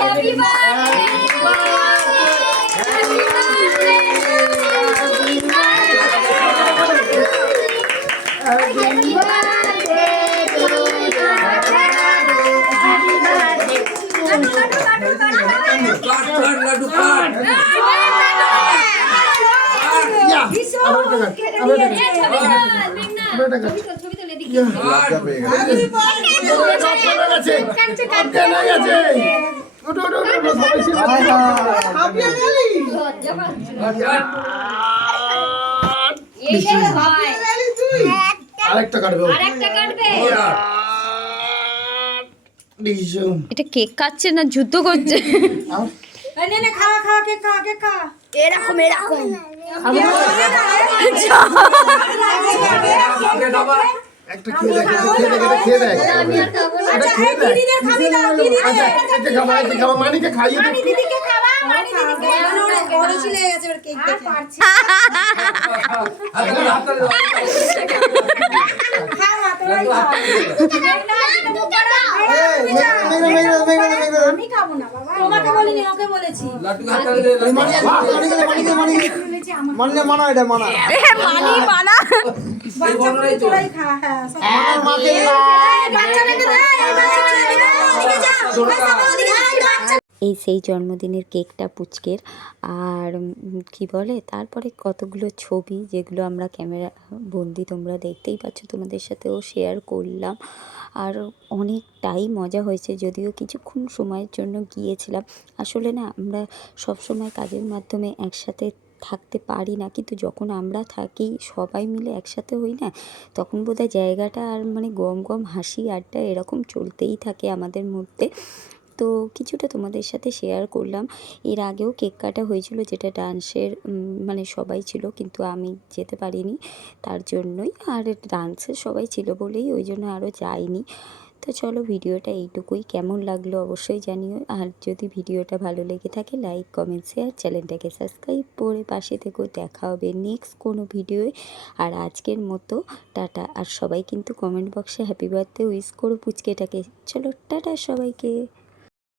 Happy birthday আরেকটা কাটবে এটা কেক কাটছে না যুদ্ধ করছে এরকম একটা খেয়ে দেখ মানিকে খাইয়ে আমি খাবো না বাবা, তোমাকে বলিনি, ওকে বলেছি। মানলে মানা এটা মানা মানি মানা বাচ্চাগুলো তোরাই খা, হ্যাঁ, সব। বাচ্চাটাকে দে, বাচ্চাটাকে দে, ওদিকে যা, ওদিকে যা। এই সেই জন্মদিনের কেকটা পুচকের। আর কি বলে, তারপরে কতগুলো ছবি যেগুলো আমরা ক্যামেরা বন্দি তোমরা দেখতেই পাচ্ছ, তোমাদের সাথেও শেয়ার করলাম। আর অনেকটাই মজা হয়েছে, যদিও কিছুক্ষণ সময়ের জন্য গিয়েছিলাম। আসলে না, আমরা সব সময় কাজের মাধ্যমে একসাথে থাকতে পারি না, কিন্তু যখন আমরা থাকি সবাই মিলে একসাথে হই না, তখন বোধহয় জায়গাটা আর মানে গম গম হাসি আড্ডা এরকম চলতেই থাকে আমাদের মধ্যে। তো কিছুটা তোমাদের সাথে শেয়ার করলাম। এর আগেও কেক কাটা হয়েছিল, যেটা ডান্সের মানে সবাই ছিল, কিন্তু আমি যেতে পারিনি তার জন্যই। আর ডান্সের সবাই ছিল বলেই ওই জন্য আরও যাইনি। তো চলো, ভিডিওটা এইটুকুই। কেমন লাগলো অবশ্যই জানিও। আর যদি ভিডিওটা ভালো লেগে থাকে, লাইক কমেন্ট শেয়ার, চ্যানেলটাকে সাবস্ক্রাইব করে পাশে থেকেও। দেখা হবে নেক্সট কোনো ভিডিওয়ে। আর আজকের মতো টাটা। আর সবাই কিন্তু কমেন্ট বক্সে হ্যাপি বার্থডে উইশ করো পুচকেটাকে। চলো টাটা সবাইকে।